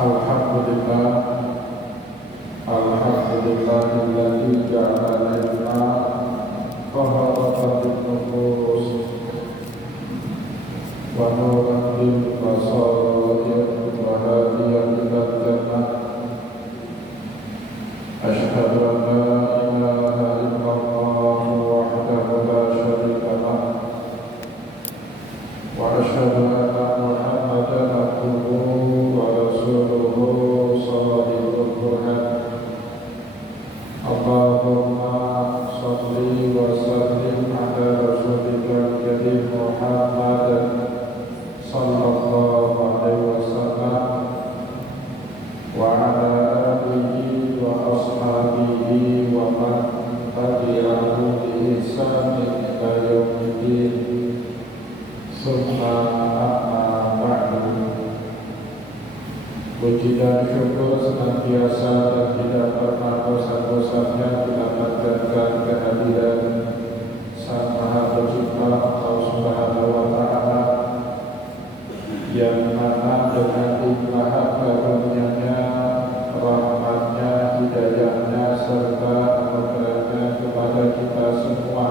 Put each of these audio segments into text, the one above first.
Alhamdulillah, alhamdulillahilladzi ja'ala ilma taharatan nufus wa nuran lil basair wa hadiyan ilal jannah. Asyhadu an la ilaha illallah wahdahu la syarika lah wa asyhadu anna Muhammadan abduhu wa rasuluhu shadiqul Qur'an. Allahumma shalli wa sallim ala rasulika karim Muhammad sallallahu alaihi wasallam wa ala alihi wa ashabihi wa man tabi'ahu bi ihsanin ila yaumiddin. Summa amma ba'du. Puji dan syukur senantiasa dan tidak pernah bosan-bosannya kita panjatkan kehadiran Sang Maha Pencipta Allah Subhanahu wa Ta'ala, yang mana dengan limpahan karunia-Nya, rahmat-Nya, hidayah-Nya, serta anugerah-Nya kepada kita semua,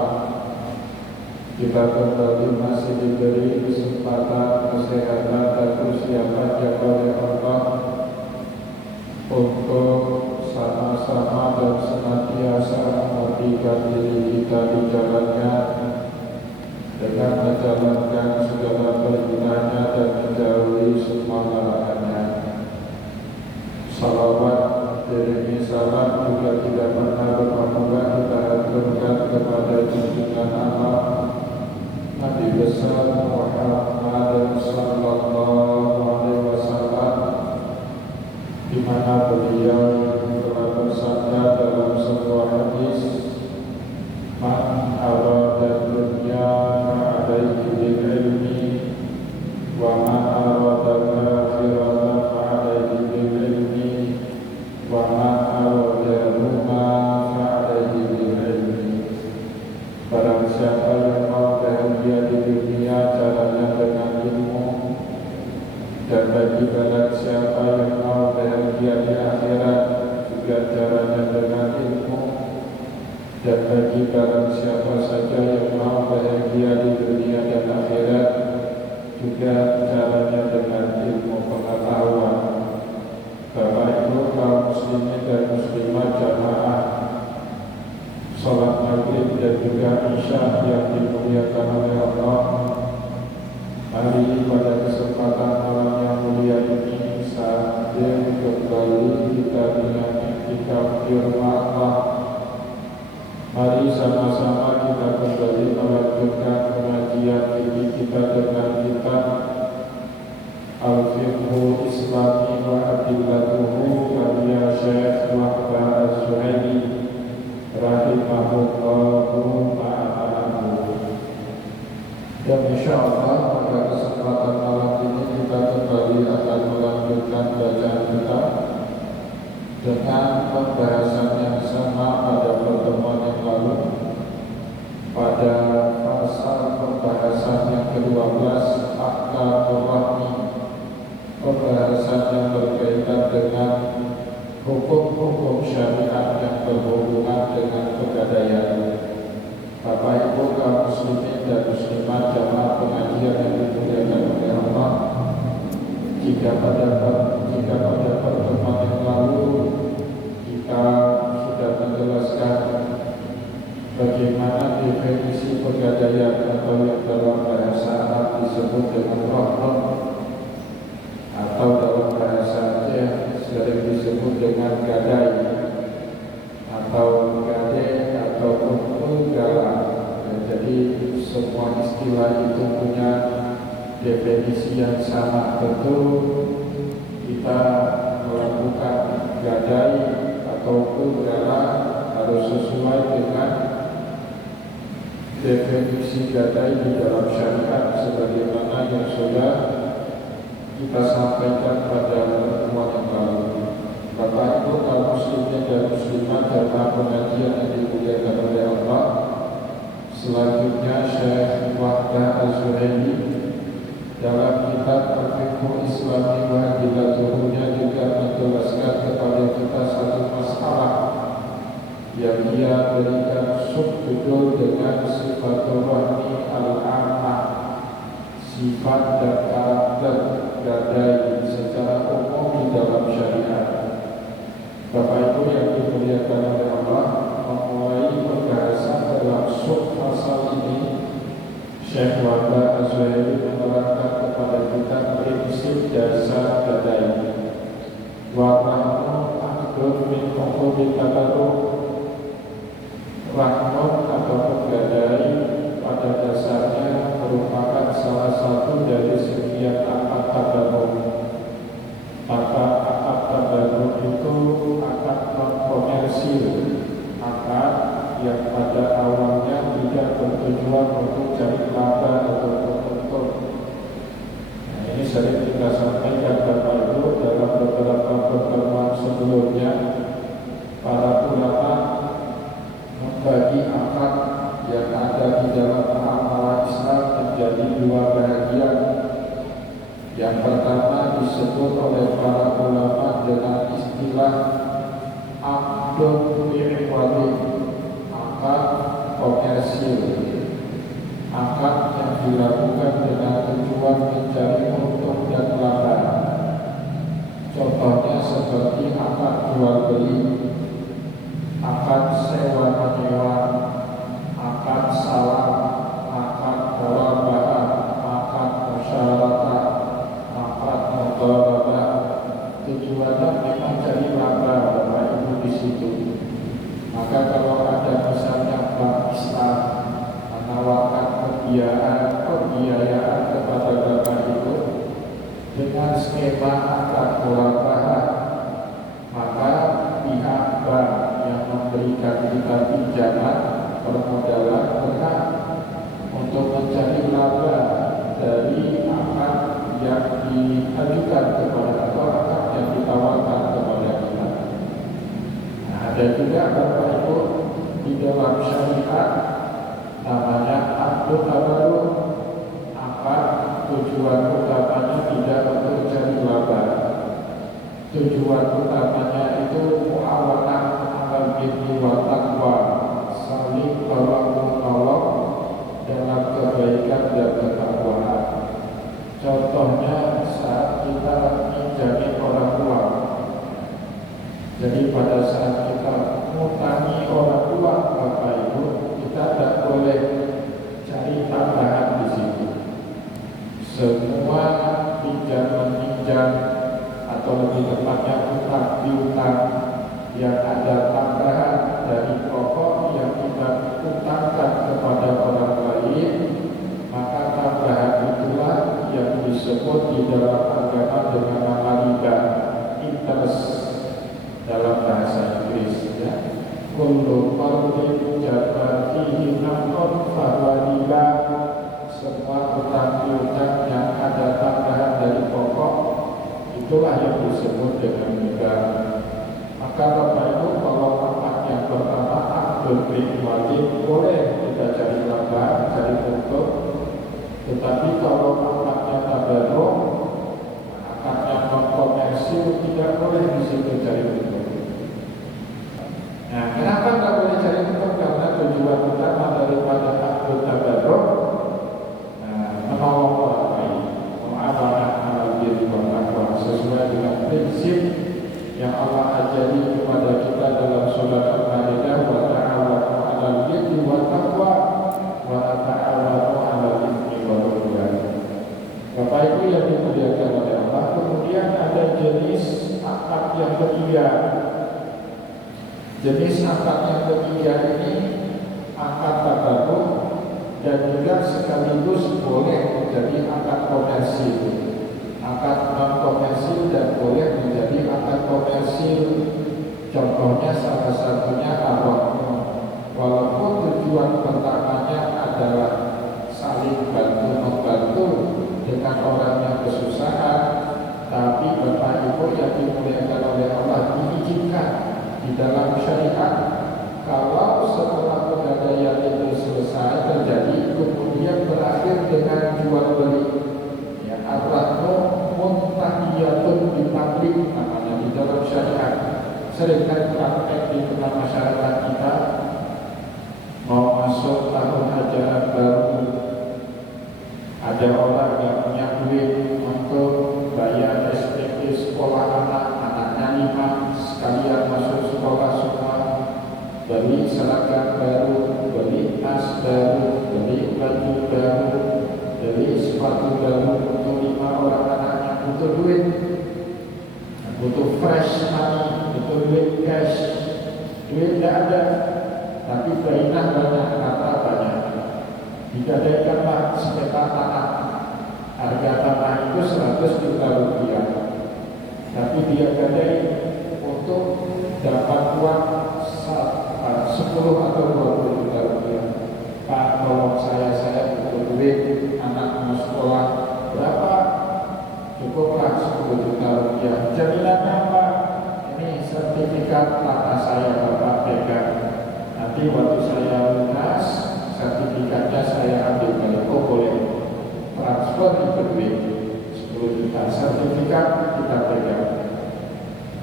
kita kembali masih diberi kesempatan, kesehatan, dan usia panjang oleh Allah untuk sama-sama dan senantiasa mengabdikan diri kita di jalannya dengan menjalankan segala perintahnya dan menjauhi semua larangannya. Salawat diri salam juga tidak pernah berpamungkas kita haturkan kepada junjungan Allah Nabi besar Muhammad sallallahu alaihi wasallam, di mana beliau telah bersabda dalam sebuah hadis, "Man arada dunya fa'alaihi bil ilmi wa man arada akhirata fa'alaihi bil ilmi wa man arada huma fa'alaihi bil ilmi." Barang siapa yang mau bahagia di dunia, caranya dengan ilmu, dan bagi barang siapa yang mau bahagia di akhirat, juga caranya dengan ilmu, dan bagi barang siapa saja yang mau bahagia di dunia dan akhirat, juga caranya dengan ilmu pengetahuan. Bapak Ibu kaum muslimin dan muslimah jamaah salat maghrib dan juga isya yang dimuliakan oleh Allah, mari pada kesempatan malam yang mulia ini sambil kembali kita dengan iktikaf di rumah Allah, mari sama-sama kita kembali melanjutkan pengajian ini kita dengan kitab Al-Fiqhul Islami wa Adillatuhu karya Syekh Wahbah Az-Zuhaili rahimahullahu ta'ala. Dan insyaallah pada kesempatan malam ini kita kembali akan melanjutkan bacaan kita dengan pembahasan yang sama pada pertemuan yang lalu, pada pasal pembahasan yang ke-12, Ahkamur Rahmi, pembahasan yang berkaitan dengan hukum-hukum syariat yang berhubungan dengan pegadaian. Bapak Ibu kaum muslimin dan muslimat jamaah pengajian yang dimuliakan oleh Allah, jika pada pertemuan yang lalu kita sudah menjelaskan bagaimana definisi pegadaian atau yang dalam bahasa Arab disebut dengan rahab, atau dalam bahasa Aceh sering disebut dengan gadai atau gade ataupun galang. Jadi semua istilah itu punya definisi yang sama. Tentu kita melakukan gadai ataupun galang harus sesuai dengan definisi gadai di dalam syariat sebagaimana yang sudah kita sampaikan pada pertemuan yang lalu. Bapak Ibu kaum muslimin dan muslimat jamaah pengajian yang dimuliakan oleh Allah, selanjutnya Syekh Wahbah Az-Zuhaili dalam kitab Al-Fiqhul Islami wa Adillatuhu juga akan menjelaskan kepada kita satu masalah yang ia berikan subjudul dengan sifatul rahmi al-ammah, sifat dan karakter gadai secara umum di dalam syariat. Bapak Ibu yang dimuliakan oleh Allah, memulai pembahasan dalam sub-pasal ini, Syekh Wahbah Az-Zuhaili menerangkan kepada kita prinsip dasar gadai. Warahmu akhdun min uqudi tabaruk. Rahmat atau gadai pada dasarnya merupakan salah satu dari sekian akad tabaruk. Maka akad tabaruk itu akad non-komersil, akad yang pada awalnya tidak bertujuan untuk cari laba atau untung. Nah, ini sering kita sampaikan Bapak Ibu dalam beberapa pertemuan sebelumnya. Para ulama membagi akad yang ada di dalam amalan Islam menjadi dua bagian. Yang pertama disebut oleh para ulama dengan istilah aqdun bi'iwadi, akad komersil, akad yang dilakukan dengan tujuan mencari untung dan laba. Contohnya seperti akad jual beli, akad sewa menyewa, akad salam, akad murabahah, akad musyawarah, akad mudharabah. Tujuannya memang cari laba Bapak Ibu di situ. Maka kalau ada misalnya bank Islam menawarkan pembiayaan kepada Bapak Ibu dengan skema akad murabahah, maka pihak bank yang memberikan kita pinjaman permodalan berhak untuk mencari laba dari akad yang diajukan kepada atau akad yang ditawarkan kepada kita. Nah, ada juga Bapak Ibu di dalam syariat namanya akad tabaruk, akad tujuan utamanya tidak untuk mencari laba. Tujuan utamanya itu muawanah alal birri wa taqwa, saling tolong-menolong dalam kebaikan dan ketakwaan. Contohnya saat kita minjami orang tua. Jadi pada saat kita ngutangi orang tua Bapak Ibu, kita tidak boleh cari tambahan di situ. Semua pinjam atau lebih tepatnya utang piutang yang ada tambahan dari pokok yang kita utangkan kepada orang lain, maka tambahan itulah yang disebut di dalam agama dengan nama riba, interest dalam bahasa Inggris, ya. Kullu qardin jara fihi naf'un fahuwa riba. Semua utang piutang yang ada tambahan dari pokok, itulah yang disebut dengan riba. Maka Bapak Ibu, kalau akad yang pertama akad wajib boleh kita cari laba, cari untung. Tetapi kalau akadnya tabaruk, akadnya non komersil, tidak boleh di situ cari untung. Nah, kenapa tidak boleh cari untung? Karena tujuan utama daripada akad tabaruk menolong orang lain, muawanah alal birri wa taqwa, sesuai dengan prinsip yang Allah ajari kepada kita dalam surat Al-Maidah, wa ta'awanu 'alal birri wa taqwa wa la ta'awanu 'alal itsmi wal 'udwan. Bapak Ibu yang dimuliakan oleh Allah, kemudian ada jenis akad yang ketiga. Jenis akad yang ketiga ini akad tabaruk dan juga sekaligus boleh menjadi akad komersil, akad non komersil dan boleh menjadi akad komersil. Contohnya salah satunya walaupun tujuan pertamanya adalah saling bantu-membantu dengan orang yang kesusahan, tapi Bapak Ibu yang dimuliakan oleh Allah, diizinkan di dalam syariat kalau setelah pegadaian itu selesai terjadi, kemudian berakhir dengan jual beli, ya, ar-rahmu muntahiyatun bitamlik namanya seringkali praktek di tengah masyarakat kita. Mau masuk tahun ajaran baru, ada orang yang punya duit untuk bayar SPP sekolah anaknya 5, sekalian masuk sekolah semua, beli seragam baru, beli tas baru, beli baju baru, beli sepatu baru untuk 5 orang anaknya. Butuh duit, butuh fresh money, butuh duit cash. Duit tidak ada, tapi keinginan banyak, kata banyak. Digadaikanlah sekitar tanah. Harga tanah itu 100 juta rupiah, tapi dia gadai untuk dapat uang 10 atau 20 juta rupiah. Pak, tolong saya butuh duit, anak mau sekolah. Berapa? Cukuplah 10 juta rupiah. Jaminannya apa? Ini sertifikat tanah saya, Bapak pegang. Nanti waktu saya lunas, sertifikatnya saya ambil balik. Oh boleh, transfer itu duit 10 juta, sertifikat kita pegang.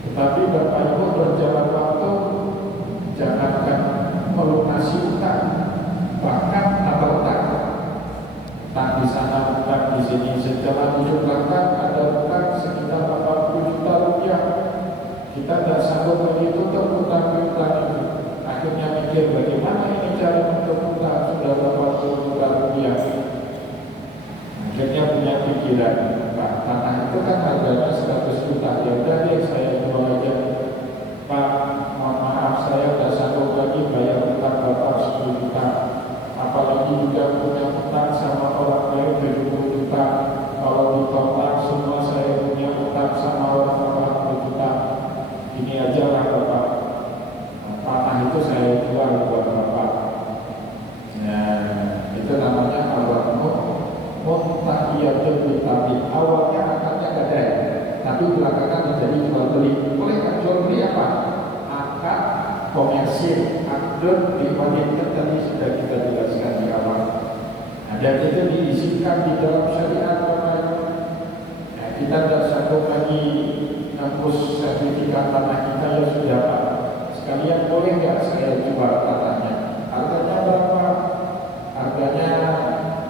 Tetapi Bapak Ibu berjalan waktu, jangankan melunasi utang, bahkan tambah utang. Utang di sana, utang di sini, setelah 7 belakang ada utang sekitar 80 juta rupiah. Kita tidak sanggup lagi tutup utang-utang itu. Akhirnya mikir bagaimana ini cara untuk utang sudah 80 juta rupiah. Akhirnya punya pikiran, Pak, tanah itu kan harganya 100 juta, ya udah deh saya jual aja. Pak, mohon maaf saya tidak sanggup lagi bayar utang Bapak 10 juta. Apalagi juga punya utang sama orang lain 70 juta. Kalau ditolak semua saya punya utang sama orang 40 juta. Ini aja lah Bapak, tanah itu saya jual buat Bapak. Nah, itu namanya awalmu muhtahiyatun bitabik. Awalnya akadnya gadai, tapi belakangan menjadi jual beli. Boleh kan jual beli apa? Akad komersil, akad diwadilkan tadi sudah kita jelaskan di awal. Dan itu diizinkan di dalam syariat Bapak. Nah, kita tidak sanggup lagi nembus sertifikat tanah kita ya sudah Pak. Sekalian boleh nggak saya jual tanahnya? Harganya berapa? Harganya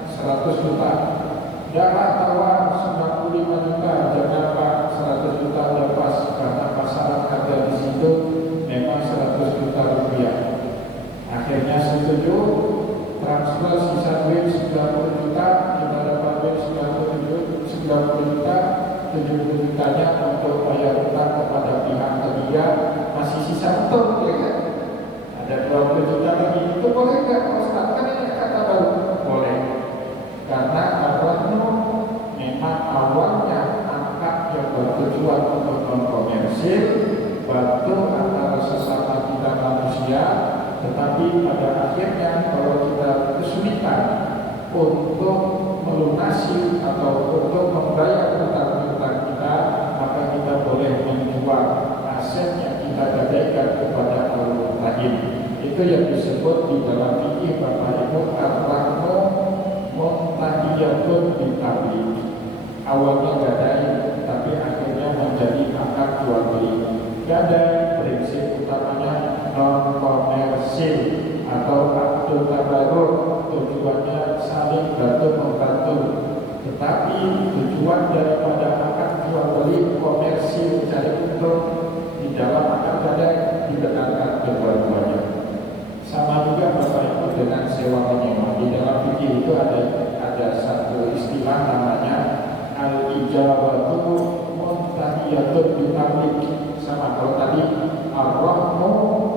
100 juta. Jangan tawar 95 juta. Jangan Pak, 100 juta udah pas karena pasaran harga di situ memang 100 juta rupiah. Akhirnya setuju, transfer sisa duit 90 juta, kita dapat duit 90 juta, 70 jutanya untuk bayar utang kepada pihak ketiga, masih sisa untung, ya kan? Ada 20 juta lagi, itu boleh nggak Pak Ustaz? Kan ini kata baru, boleh. Karena awalnya memang awalnya akad yang bertujuan untuk non-komersil, bantu antara sesama kita manusia, tetapi pada akhirnya kalau kita kesulitan untuk melunasi atau untuk membayar utang-utang kita, maka kita boleh menjual aset yang kita gadaikan kepada Allah Ta'ala. Itu yang disebut di dalam fikih Bapak Ibu ar-rahmu muhtahiyatun bitabik. Awalnya gadai, tapi akhirnya menjadi akad jual beli. Gadai prinsip utamanya non-komersil atau akad tabarur, tujuannya saling bantu membantu. Tetapi tujuan daripada akad jual beli komersil cari untung di dalam akad gadai dibenarkan kedua-duanya. Sama juga Bapak Ibu dengan sewa menyewa. Di dalam fikih itu ada satu istilah namanya al-ijabatu muhtahiyatun bitablik. Sama kalau tadi ar-rahmu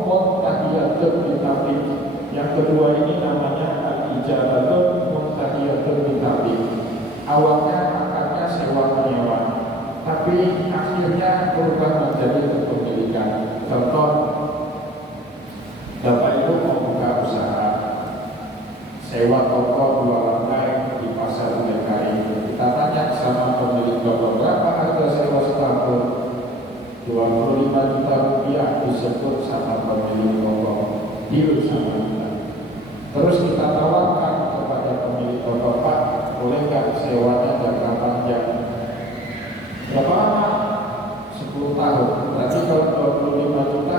muhtahiyatun bitablik. Yang kedua ini namanya al-ijabatu muhtahiyatun bitablik. Awalnya akadnya sewa menyewa, tapi akhirnya berubah menjadi kepemilikan. Contoh, Bapak Ibu mau buka usaha, sewa toko 2 lantai di pasar DKI. Kita tanya sama pemilik toko, berapa harga sewa setahun? 25 juta rupiah disebut sama pemilik toko, deal sama kita. Terus kita tawarkan kepada pemilik toko, Pak, boleh nggak sewanya jangka panjang? Berapa lama? 10 tahun. Berarti kalau 25 juta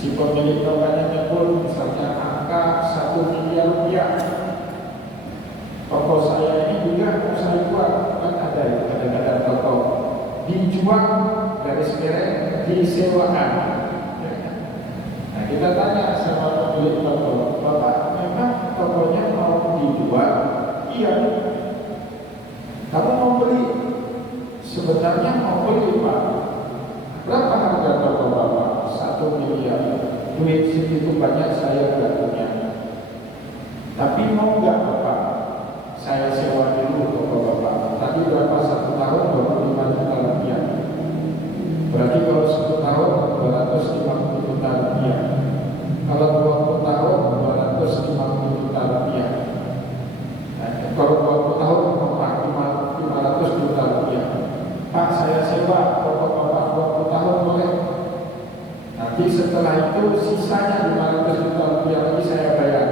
Si pemilik tokonya nyebut misalnya angka 1 miliar rupiah. Toko saya ini juga mau saya jual, kan ada itu kadang-kadang toko dijual garis miring disewakan. Nah kita tanya sama pemilik toko, Bapak memang tokonya mau dijual? Iya. Kamu mau beli? Sebenarnya mau beli Pak. Berapa harga toko Bapak? 1 miliar. Duit segitu banyak saya nggak punya. Tapi mau nggak Bapak? Saya sewa dulu toko Bapak. Tadi berapa 1 tahun? 25 juta rupiah. Berarti kalau 1 tahun 250 juta rupiah. Kalau 20 tahun 250 juta rupiah. Nah, kalau 20 tahun 500 juta rupiah. Pak, saya sewa toko Bapak 20 tahun boleh? Nanti setelah itu sisanya 500 juta rupiah lagi saya bayar.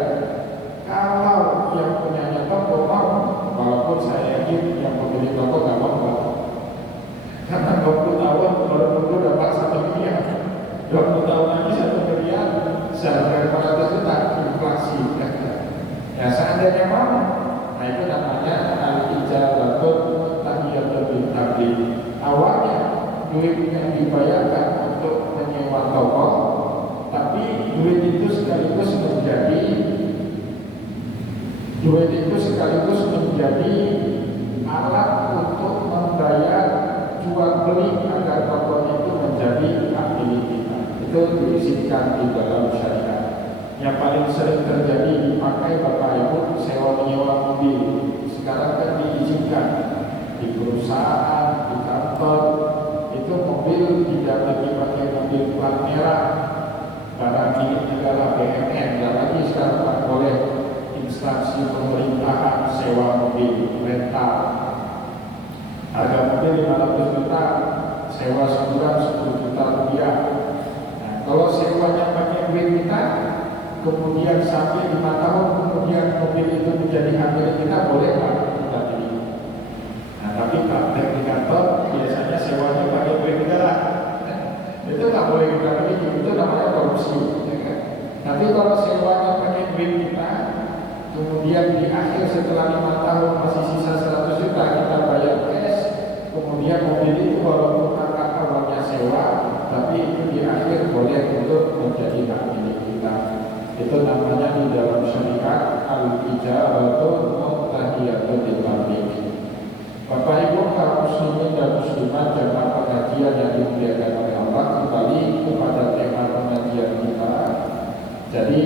Kalau yang punyanya toko mau, walaupun saya yakin yang pemilik toko gak mau, karena 20 tahun baru perlu dapat 1 miliar, 20 tahun lagi 1 miliar, seharga 500 juta inflasi. Ya seandainya mau, nah itu namanya al-ijaratun tahiyatul bil-tabli. Awalnya duit yang dibayarkan untuk menyewa toko, tapi duit itu sekaligus menjadi alat untuk membayar jual beli agar toko itu menjadi hak milik kita. Itu diizinkan di dalam syariat. Yang paling sering terjadi dipakai Bapak Ibu sewa menyewa mobil. Sekarang kan diizinkan di perusahaan, di kantor. Itu mobil tidak lagi pakai mobil plat merah, barang milik negara BNN. Dan lagi sekarang tak boleh instansi pemerintahan sewa mobil rental. Harga mobil 500 juta, sewa sebulan 10 juta rupiah. Nah, kalau sewanya pakai duit kita, kemudian sampai 5 tahun kemudian mobil itu menjadi hak milik kita, boleh Pak kita beli. Nah, tapi praktek di kantor biasanya sewanya pakai duit negara. Itu nggak boleh kita beli, itu namanya korupsi. Tapi kalau sewanya pakai duit kita, kemudian di akhir setelah 5 tahun masih sisa 100 juta kita bayar cash, kemudian mobil itu walaupun angka awalnya sewa, tapi itu di akhir boleh untuk menjadi hak milik kita. Itu namanya di dalam syariat al-ijaratun tahiyatul bil-tabli. Bapak Ibu kaum muslimin dan muslimat jamaah pengajian yang dimuliakan oleh Allah, kembali kepada tema pengajian kita. Jadi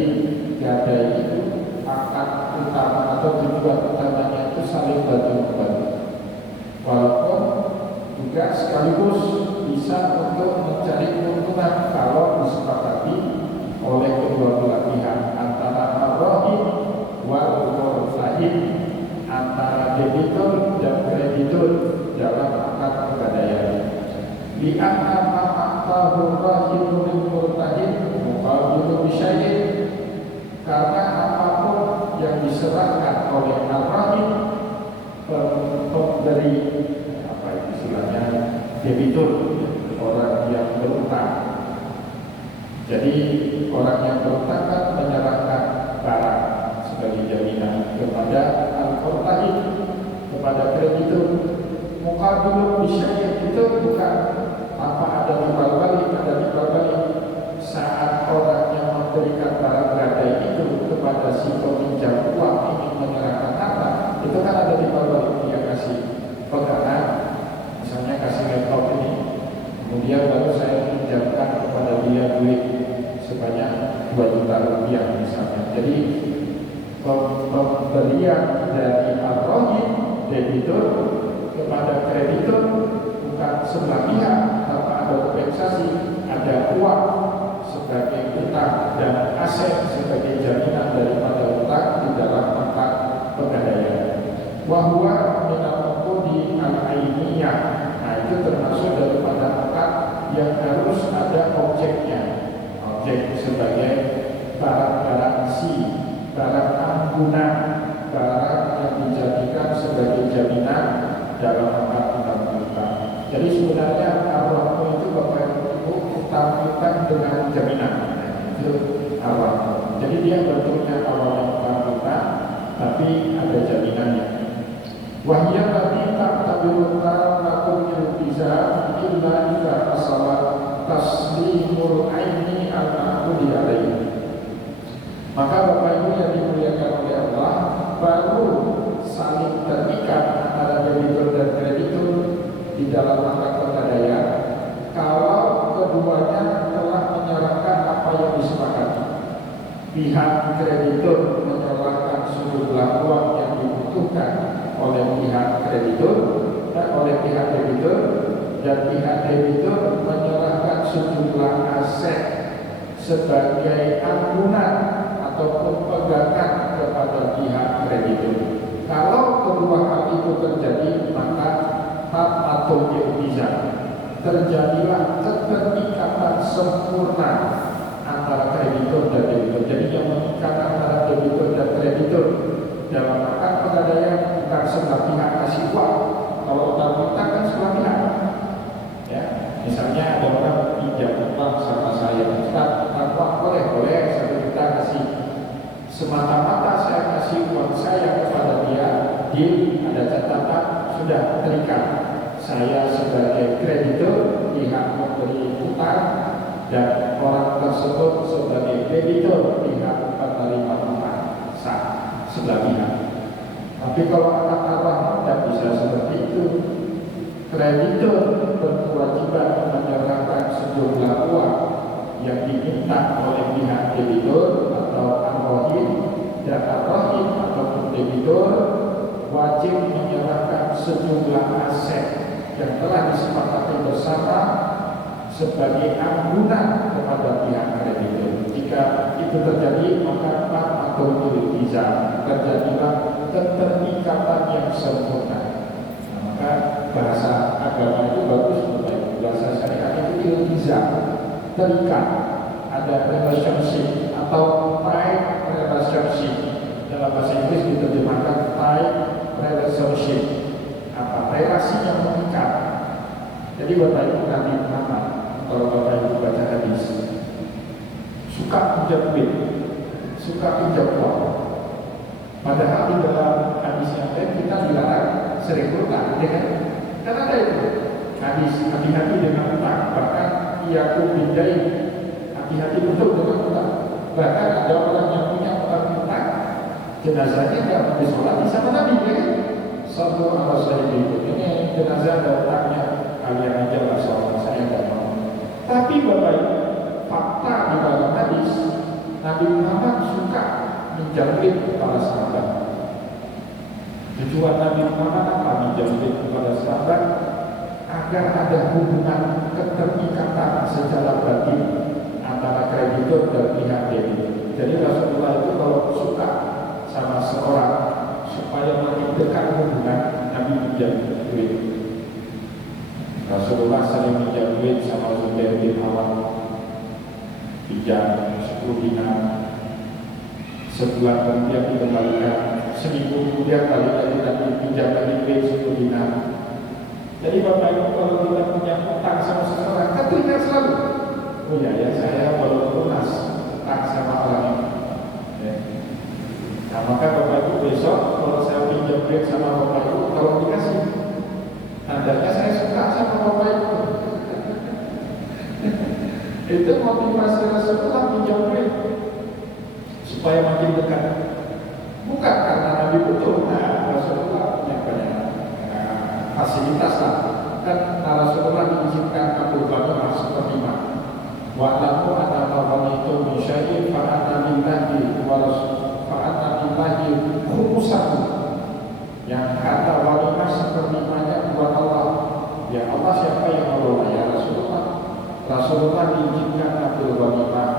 gadai itu akad utama atau tujuan utamanya itu saling bantu-membantu. Walaupun juga sekaligus bisa untuk mencari keuntungan kalau disepakati oleh kedua belah pihak, antara ar-rahim wal murtahin, antara debitur dan kreditur dalam akad pegadaian. Di anna ma'atahu rahim lil murtahin muqabilu bisyai'in, karena apapun yang diserahkan oleh ar-rahim, pemberi apa istilahnya debitur, orang yang berutang. Jadi orang yang berutang kan menyerahkan barang sebagai jaminan kepada al-murtahin, kepada kreditur. Muqabilu bisyai'in itu bukan apa ada timbal balik, saat orang yang memberikan barang gadai itu kepada si peminjam uang ingin menyerahkan harta, itu kan ada timbal balik. Dia kasih pegangan, misalnya kasih laptop ini, kemudian baru saya pinjamkan kepada dia duit sebanyak 2 juta rupiah misalnya. Jadi pemberian dari ar-rahim debitur kepada kreditur bukan sebelah pihak tanpa ada kompensasi, ada uang sebagai utang dan aset sebagai jaminan daripada utang di dalam akad pegadaian. Wahwa minal uqudi al-ainiyah. Nah, itu termasuk daripada akad yang harus ada objeknya. Objek sebagai barang garansi, barang anggunan, barang yang dijadikan sebagai jaminan dalam akad utang. Jadi sebenarnya ar-rahmu itu Bapak Ibu utang dengan jaminan. itu awal. Jadi dia bentuknya awalnya muka, tapi ada jaminannya. Wahya tadi tak tabiruta lakum bisa illa jika asalat taslimul aini al-ma'budi alaihi. Maka Bapak Ibu yang dimuliakan oleh Allah, baru saling terikat antara debitur dan kreditur di dalam akad pegadaian kalau keduanya telah menyerahkan apa yang disepakati. Pihak kreditur menyerahkan sejumlah uang yang dibutuhkan oleh pihak kreditur oleh pihak debitur, dan pihak debitur menyerahkan sejumlah aset sebagai ampunan ataupun pegangan kepada pihak kreditur. Kalau kedua hal itu terjadi, maka atau bisa terjadilah keterikatan sempurna antara kreditur dan debitur. Jadi yang mengikat antara debitur dan kreditur dalam akad pegadaian bukan sebelah pihak kasih uang. Kalau utang piutang kan sebelah pihak. Ya, misalnya ada orang pinjam uang sama saya, Ustaz, utang uang boleh 1 juta kasih. Semata-mata saya kasih uang saya kepada dia, ada catatan sudah terikat. Saya sebagai kreditur, pihak memberi utang, dan orang tersebut sebagai debitur, pihak penerima utang, sah sebelah pihak. Tapi kalau akad arwah tidak bisa seperti itu. Kreditur berkewajiban menyerahkan sejumlah uang yang diminta oleh pihak debitur atau arwahim, dan arwahim ataupun debitur wajib menyerahkan sejumlah aset yang telah disepakati bersama sebagai ampunan kepada pihak kreditur. Jika itu terjadi, maka atau bisa terjadilah keterikatan yang sempurna. Nah, maka bahasa agama itu bagus, bahasa syariat itu bisa terikat, ada relationship atau tie relationship. Dalam bahasa Inggris diterjemahkan tie relationship, apa relasi yang mengikat. Jadi Bapak Ibu Nabi Muhammad, kalau Bapak Ibu baca hadis, suka pinjam duit, suka pinjam uang. Padahal di dalam hadis yang lain kita dilarang sering berutang, ya kan? Kan ada itu hadis, hati-hati dengan utang. Bahkan ia kubindai, hati-hati betul dengan utang. Bahkan ada orang yang punya utang, jenazahnya nggak habis sholat di sama Nabi, ya kan? Satu ala saya itu, ini jenazah ada utangnya, kalian aja lah sholat, saya nggak mau. Tapi Bapak Ibu, fakta di dalam hadis, Nabi Muhammad suka minjam duit kepada sahabat. Tujuan Nabi Muhammad apa minjam duit kepada sahabat? Agar ada hubungan keterikatan secara batin antara kreditur dan pihak debitur. Jadi Rasulullah itu kalau suka sama seorang supaya makin dekat hubungan, Nabi minjam duit. Rasulullah sering minjam duit sama Zubair bin Awam, pinjam 10 dinar, sebulan kemudian dikembalikan, seminggu kemudian kali lagi Nabi pinjam lagi duit 10 dinar. Jadi Bapak Ibu kalau kita punya utang sama seseorang, kan teringat selalu, oh ya saya baru lunas utang sama orang ini. Ya. Nah maka Bapak Ibu besok kalau saya pinjam duit sama Bapak Ibu, kalau dikasih, tandanya saya suka sama Bapak Ibu. Itu motivasi Rasulullah pinjam duit supaya makin dekat. Bukan karena Nabi betul, Rasulullah punya banyak fasilitas lah. Kan Rasulullah diizinkan Abdul Ghani seperti mana? Wa'lamu anna mawanitu min syai'in fa'anna billahi wa fa'anna billahi khumusahu. Yang kata walimah seperti banyak buat Allah. Ya Allah siapa yang Allah? Ya Rasulullah. Rasulullah diizinkan Abdul Ghanimah.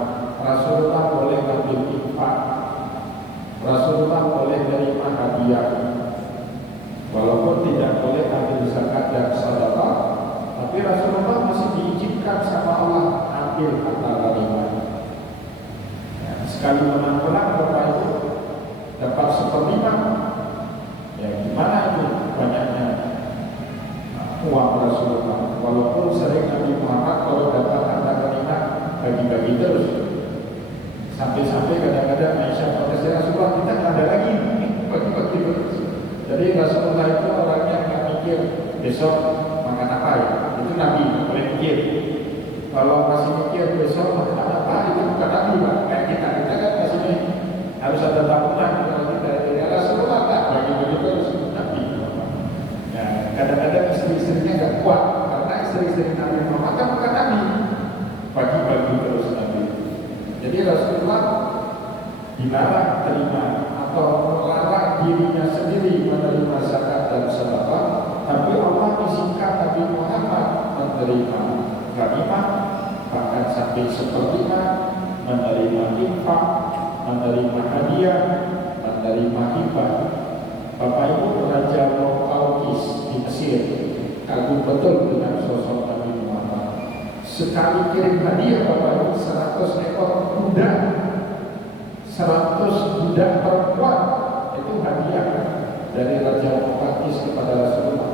Rasulullah boleh ngambil infak. Rasulullah boleh menerima hadiah. Walaupun tidak boleh ambil zakat dan sedekah, tapi Rasulullah masih diizinkan sama Allah ambil harta ghanimah. Ya, sekali menang-menang Bapak Ibu dapat seperlima. Ya gimana itu banyaknya uang Rasulullah. Walaupun sering Nabi Muhammad kalau dapat harta ghanimah bagi-bagi terus. Sampai-sampai kadang-kadang Aisyah protes, "Ya Rasulullah, kita nggak ada lagi pagi-pagi terus." Jadi Rasulullah itu orangnya nggak mikir besok makan apa ya, itu Nabi nggak boleh mikir. Kalau masih mikir besok makan apa, itu bukan Nabi Pak. Kayak kita kan masih harus ada tabungan kalau kita. Ya Rasulullah nggak bagi-bagi terus Nabi. Ya, kadang-kadang istri-istrinya nggak kuat karena istri-istri Nabi Muhammad kan bukan Nabi, pagi-pagi terus Nabi. Jadi Rasulullah dilarang terima atau melarang dirinya sendiri menerima zakat dan sedekah, tapi Allah izinkan Nabi Muhammad menerima ghanimah, bahkan sampai sepertiga, menerima infak, menerima hadiah, menerima hibah. Bapak Ibu, Raja Muqawqis di Mesir kagum betul dengan sosok Nabi Muhammad. Sekali kirim hadiah Bapak Ibu 100 ekor kuda, 100 budak perempuan, itu hadiah dari Raja Muqawqis kepada Rasulullah.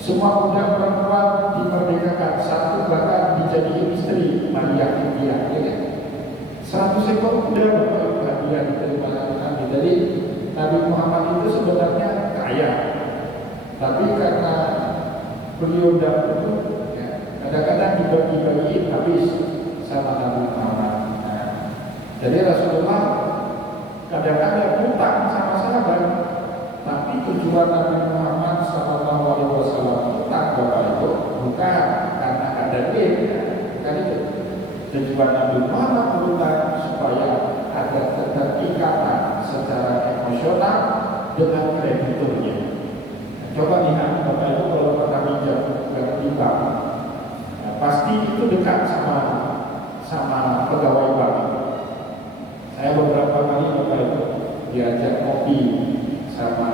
Semua budak perempuan dimerdekakan, satu bahkan dijadikan istri Maria India, ya kan? 100 ekor kuda Bapak Ibu hadiah diterima Nabi. Jadi Nabi Muhammad itu sebenarnya kaya, tapi karena beliau dahulu kadang-kadang dibagi-bagiin habis sama Nabi Muhammad. Jadi Rasulullah kadang-kadang hutang sama sahabat, tapi tujuan Nabi Muhammad SAW hutang Bapak Ibu bukan karena ada duit, bukan itu. Tujuan Nabi Muhammad hutang supaya ada keterikatan secara emosional dengan krediturnya. Coba lihat Bapak Ibu kalau pernah pinjam di bank, pasti itu dekat sama pegawai bank. Saya beberapa kali Bapak Ibu diajak kopi sama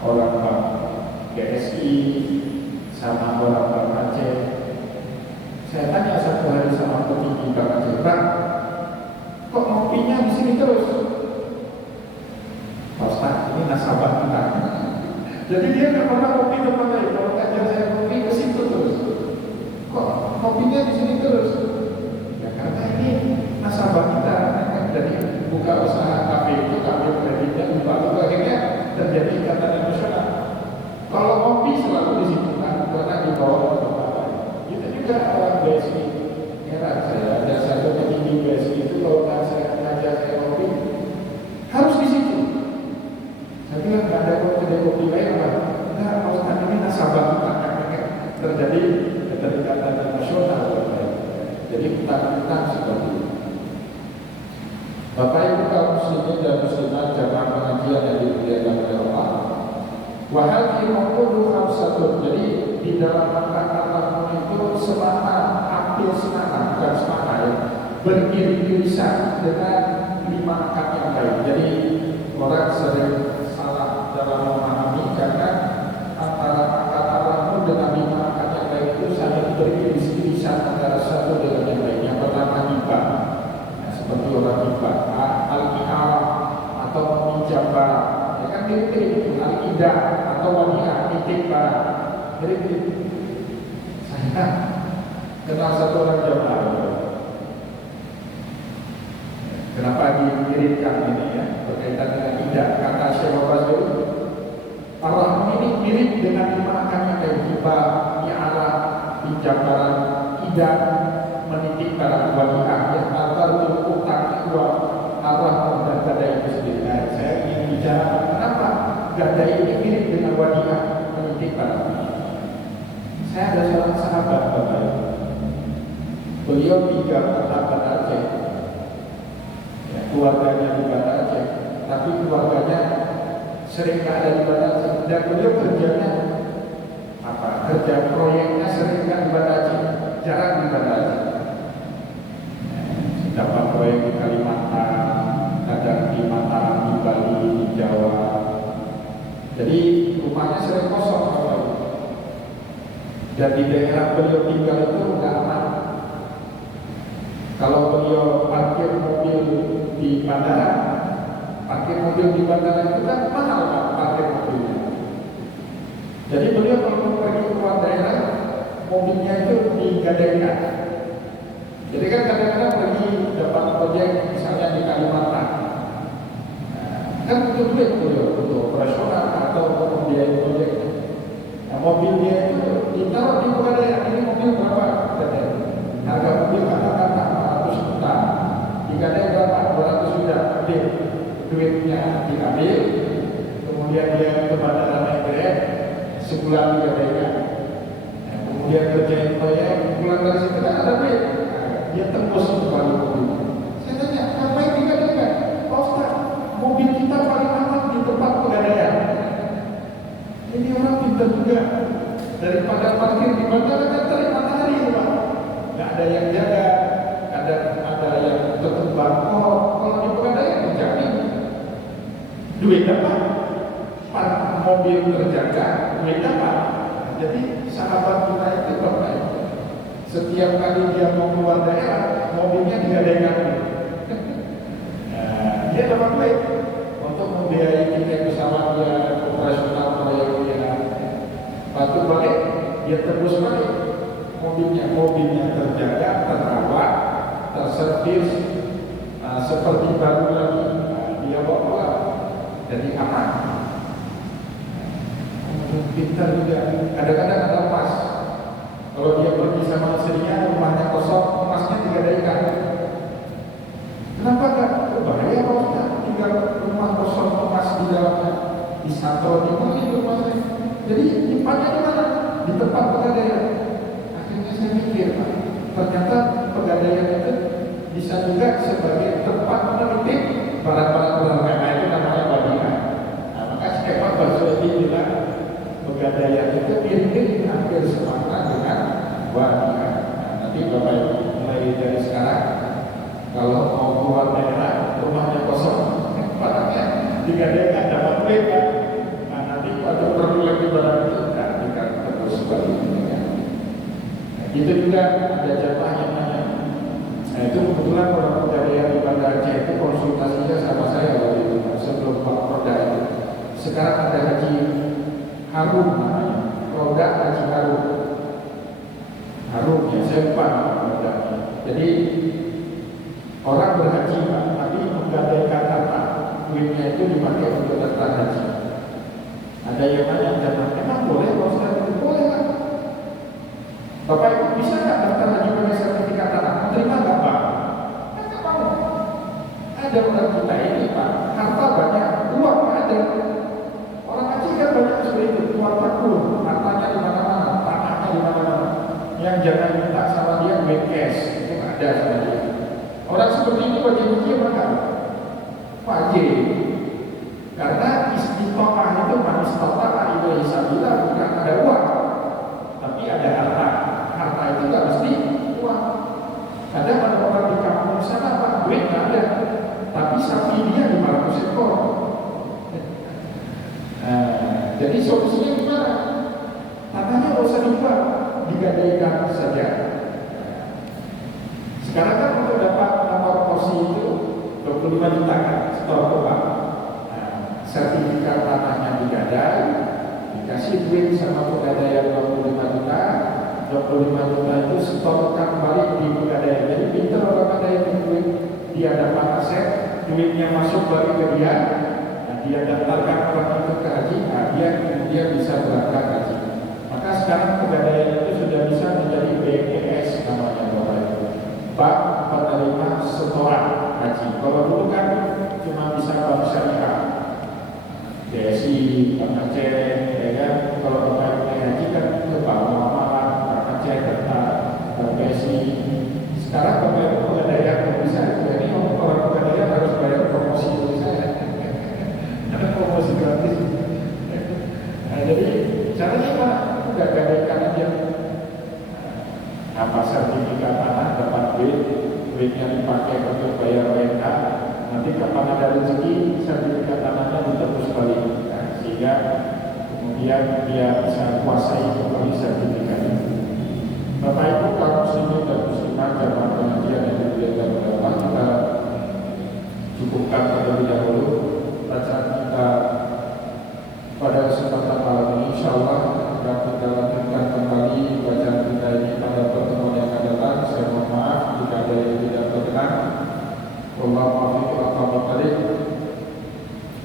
orang bank GSI, sama orang bank Aceh. Saya tanya satu hari sama petinggi bank Aceh, "Bang, kok kopinya di sini terus?" "Ustaz, ini nasabah kita." Jadi dia nggak pernah kopi tempat lain. Kalau ngajak saya kopi ke situ terus. "Kok kopinya di sini terus?" "Ya karena ini nasabah kita." Jadi buka usaha kafe itu, kafe kreditnya dibantu, akhirnya terjadi ikatan emosional. Kalau kopi selalu di situ kan, karena dibawa ke tempat lain. Kita juga orang BSI. Heran saya, ada satu petinggi BSI itu kalau saya ngajak saya kopi harus di situ. Saya bilang nggak ada kedai kopi lain kan? Nah, Ustaz, ini nasabah kita terjadi keterikatan emosional. Jadi hutang-hutang seperti itu. Bapak Ibu kaum muslimin dan muslimat jamaah pengajian yang dimuliakan oleh Allah. Wahai maqulu khamsatun. Jadi di dalam kata-kata itu semangat, ambil semangat, bukan semangat ya, beriring-irisan dengan 5 akad yang baik. Jadi orang sering salah dalam memahami karena antara akad al-rahmu dengan 5 akad yang baik itu saling beriring-irisan antara satu dengan yang lain. Yang pertama hibah, seperti orang hibah, al-iharah atau meminjam barang, ya kan mirip-mirip itu, al-idah atau wadiah, titip barang, mirip-mirip. Saya kenal satu orang jamaah. Kenapa dikirimkan ini ya, berkaitan dengan idah, kata Syekh Rasul, al-rahmu ini mirip dengan 5 akad yang baik, hibah, iharah, pinjam barang, idah, menitip barang, wadiah, yang antara utang uang, arwah dan gadai itu sendiri. Nah, saya ingin bicara kenapa gadai ini mirip dengan wadiah, menitip barang. Saya ada seorang sahabat Bapak, beliau tinggal di Banda Aceh, ya, keluarganya di Banda Aceh, tapi keluarganya sering nggak ada di Banda Aceh, dan beliau kerjanya kerja proyeknya sering nggak di Banda Aceh, jarang di Banda Aceh. Dapat proyek di Kalimantan, kadang di Mataram, di Bali, di Jawa. Jadi rumahnya sering kosong Bapak. Dan di daerah beliau tinggal itu nggak aman. Kalau beliau parkir mobil di bandara, itu kan mahal Pak, parkir mobilnya. Jadi beliau kalau pergi keluar daerah, mobilnya itu digadaikan. Jadi kan kadang-kadang pergi dapat proyek misalnya di kan butuh duit, butuh operasional atau untuk membiayai proyek. Nah, mobilnya itu ditaruh di pegadaian, ini mobil berapa? Katanya. Harga mobil katakan 400 juta, digadai berapa? 200 juta, ambil duitnya diambil, kemudian dia ke bandara naik Grab, sebulan digadaikan. Nah, kemudian kerjain proyek, pulang dari situ kan ada duit, dia tembus kembali mobil. Saya tanya, ngapain digadaikan? Pak Ustaz, mobil kita paling aman di tempat pegadaian. Ini orang pintar juga. Daripada parkir di bandara kan terik matahari, Pak. Nggak ada yang jaga, ada yang tertebar pohon. Kalau di pegadaian dijamin. Duit dapat, mobil terjaga, duit dapat. Jadi sahabat kita itu baik. Setiap kali dia mau keluar daerah, mobilnya digadaikan. Dia dapat duit untuk membiayai tiket pesawat dia, operasional proyek dia. Batu balik, dia tebus balik mobilnya terjaga, terawat, terservis, seperti baru lagi. Dia bawa pulang, jadi aman. Pintar juga. Kadang-kadang ada emas. Kalau dia pergi sama istrinya, rumahnya kosong, emasnya digadaikan. Kenapa kan? Bahaya kalau kita tinggal rumah kosong emas di dalamnya, disantro di mana rumahnya. Jadi nyimpannya di mana? Di tempat pegadaian. Akhirnya saya mikir, Pak, ternyata pegadaian itu bisa juga sebagai tempat menitip barang-barang berharga. Itu namanya wadimah. Nah, maka skema Baswedan bilang pegadaian itu mirip hampir sama dengan wadimah. Nah, nanti Bapak Ibu mulai dari sekarang, kalau mau keluar daerah, rumahnya kosong, barangnya digadaikan dapat duit, Pak. Nah, nanti waktu perlu lagi barang itu, kan terus seperti ini. Nah, itu juga ada jamaah yang nanya. Nah, itu kebetulan orang pegadaian di Banda Aceh itu konsultasinya sama saya waktu itu, sebelum Pak Roda itu. Sekarang ada haji Harum namanya, Roda Haji Harum. Harum ya, saya lupa Roda. Jadi orang berhaji, Pak, tapi menggadaikan harta, duitnya itu dipakai untuk daftar haji. Ada yang nanya, emang boleh Pak Ustaz? Boleh kan? Bapak Ibu bisa nggak daftar haji pakai sertifikat tanah? Terima nggak Pak? Nggak mau. Ada orang kita ini, Pak, harta banyak, uang ada. Orang haji kan banyak seperti itu, uang takut, hartanya di mana-mana, tanahnya di mana-mana. Yang jangan minta sama dia duit cash, itu nggak ada sama dia. Orang seperti ini wajib haji apa enggak? Wajib. Karena istiqomah itu manis total ilaihi sabila, bukan ada uang, tapi ada harta. Harta itu nggak mesti uang. Kadang ada orang di kampung sana, Pak, duit nggak ada, tapi sapi dia 500 ekor. Jadi solusinya gimana? Tanahnya nggak usah dijual, digadaikan saja. Sekarang kan untuk dapat nomor porsi itu 25 juta kan, setor ke bank. Sertifikat tanahnya digadai, dikasih duit sama pegadaian 25 juta. 25 juta itu setorkan balik di pegadaian. Jadi pintar orang pegadaian duit, dia dapat aset, duitnya masuk balik ke dia. Nah, dia daftarkan orang itu ke haji, nah, dia kemudian bisa berangkat haji. Maka sekarang pegadaian itu sudah bisa menjadi BPS namanya, Bapak Ibu. Bank penerima setoran haji. Kalau dulu kan cuma bisa bank syariah, BSI, Bank Aceh, ya kan. Kalau Bapak Ibu haji kan ke Bank Muamalah, Bank Aceh, Bank BSI. Sekarang Bapak Ibu pegadaian bisa. Jadi orang pegadaian harus bayar promosi dari saya. Ada promosi gratis. Nah, jadi caranya apa? Udah gadaikan aja. Apa sertifikat tanah dapat duitnya dipakai untuk bayar renta. Nanti kapan ada rezeki sertifikat tanahnya ditebus balik, nah, sehingga kemudian dia bisa kuasai kembali sertifikat itu. Bapak Ibu kaum muslimin dan muslimat jamaah pengajian yang dimuliakan oleh Allah, kita cukupkan terlebih dahulu bacaan kita pada kesempatan malam ini. Insyaallah akan kita lanjutkan kembali bacaan kita ini pada pertemuan yang akan datang. Saya mohon maaf jika ada yang tidak berkenan. Wallahu a'lam bishawab.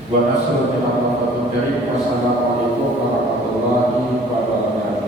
wa nasrul Karim. Wassalamualaikum warahmatullahi wabarakatuh.